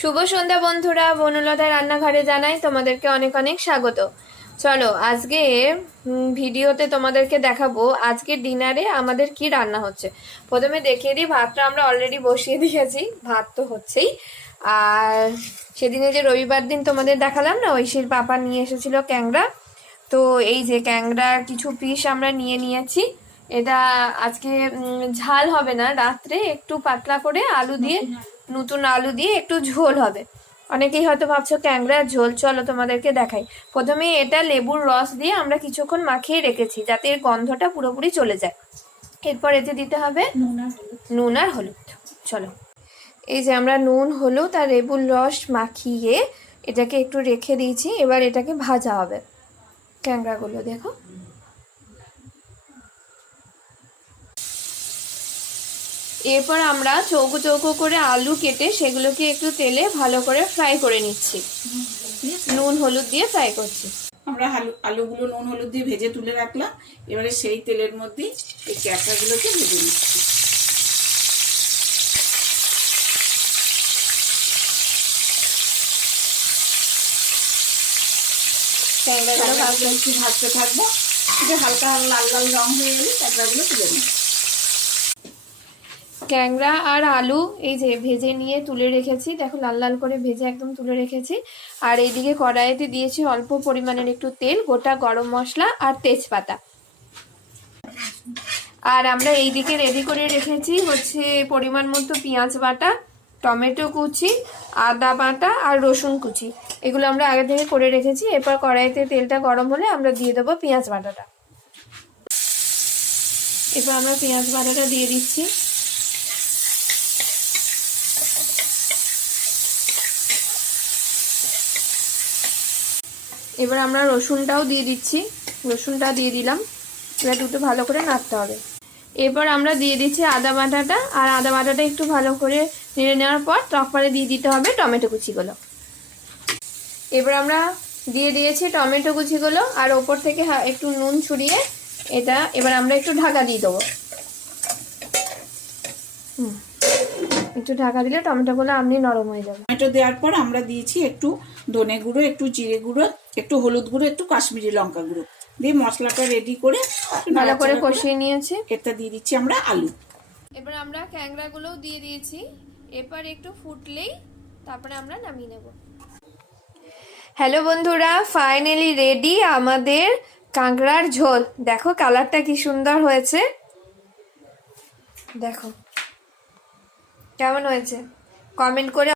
শুভ সন্ধ্যা বন্ধুরা, বনলতা রান্নাঘরে জানাই তোমাদেরকে অনেক অনেক স্বাগত। চলো আজকে ভিডিওতে তোমাদেরকে দেখাবো আজকের ডিনারে আমাদের কি রান্না হচ্ছে। প্রথমে দেখিয়ে দিই, ভাতটা আমরা অলরেডি বসিয়ে দিয়েছি, ভাত তো হচ্ছেই। আর সেদিনে যে রবিবার দিন তোমাদের দেখালাম না, ঐশীর পাপা নিয়ে এসেছিল ক্যাংড়া, তো এই যে ক্যাংড়ার কিছু পিস আমরা নিয়ে নিয়েছি। এটা আজকে ঝাল হবে না, রাত্রে একটু পাতলা করে আলু দিয়ে, নতুন আলু দিয়ে একটু ঝোল হবে। অনেকেই হয়তো ভাবছো ক্যাংড়ার ঝোল, চলো তোমাদেরকে দেখাই। প্রথমে এটা লেবুর রস দিয়ে আমরা কিছুক্ষণ মাখিয়ে রেখেছি যাতে এর গন্ধটা পুরোপুরি চলে যায়। এরপর এতে দিতে হবে নুন আর হলুদ। চলো, এই যে আমরা নুন হলুদ আর লেবুর রস মাখিয়ে এটাকে একটু রেখে দিয়েছি। এবার এটাকে ভাজা হবে ক্যাংড়াগুলো, দেখো। এরপর আমরা চৌকো চৌকো করে আলু কেটে সেগুলোকে একটু তেলে ভালো করে ফ্রাই করে নিচ্ছি, নুন হলুদ দিয়ে ফ্রাই করছি। আমরা আলুগুলো নুন হলুদ দিয়ে ভেজে তুলে রাখলাম। এবারে সেই তেলের মধ্যে এই ক্যাঁকড়াগুলোকে ভেজে নিচ্ছি। ক্যাঁকড়াগুলো একটু ভাজতে থাকবো, হালকা লাল লাল রং হয়ে গেলে ক্যাঁকড়াগুলো তুলে নিই। ক্যাংড়া আর আলু এই যে ভেজে নিয়ে তুলে রেখেছি, দেখো লাল লাল করে ভেজে একদম তুলে রেখেছি। আর এইদিকে কড়াইতে দিয়েছি অল্প পরিমাণের একটু তেল, গোটা গরম মশলা আর তেজপাতা। আর আমরা এইদিকে রেডি করে রেখেছি হচ্ছে পরিমাণ মতো পেঁয়াজ বাটা, টমেটো কুচি, আদা বাটা আর রসুন কুচি। এগুলো আমরা আগে থেকে করে রেখেছি। এরপর কড়াইতে তেলটা গরম হলে আমরা দিয়ে দেবো পেঁয়াজ বাটাটা। এরপর আমরা পেঁয়াজ বাটাটা দিয়ে দিচ্ছি। এবার আমরা রসুনটাও দিয়ে দিচ্ছি, রসুনটা দিয়ে দিলাম। এবার দুটো ভালো করে নাড়তে হবে। এরপর আমরা দিয়ে দিচ্ছি আদা বাটাটা, আর আদা বাটাটা একটু ভালো করে নেড়ে নেওয়ার পর তারপরে দিয়ে দিতে হবে টমেটো কুচিগুলো। এবার আমরা দিয়ে দিয়েছি টমেটো কুচিগুলো, আর ওপর থেকে একটু নুন ছড়িয়ে এটা এবার আমরা একটু ঢাকা দিয়ে দেবো। একটু ঢাকা দিলে টমেটোগুলো আপনি নরম হয়ে যাবে। টমেটো দেওয়ার পর আমরা দিয়েছি একটু ধনে গুঁড়ো, একটু জিরে গুঁড়ো, একটু হলুদ গুঁড়ো, একটু কাশ্মীরি লঙ্কা গুঁড়ো দিয়ে মশলাটা রেডি করে ভালো করে কষিয়ে নিয়েছি। এটা দিয়ে দিচ্ছি আমরা আলু। এবার আমরা ক্যাংড়াগুলোও দিয়ে দিয়েছি। এবার একটু ফুটলেই তারপরে আমরা নামিয়ে নেব। হ্যালো বন্ধুরা, ফাইনালি রেডি আমাদের কাঁকড়ার ঝোল। দেখো কালারটা কি সুন্দর হয়েছে, দেখো কেমন হয়েছে কমেন্ট করে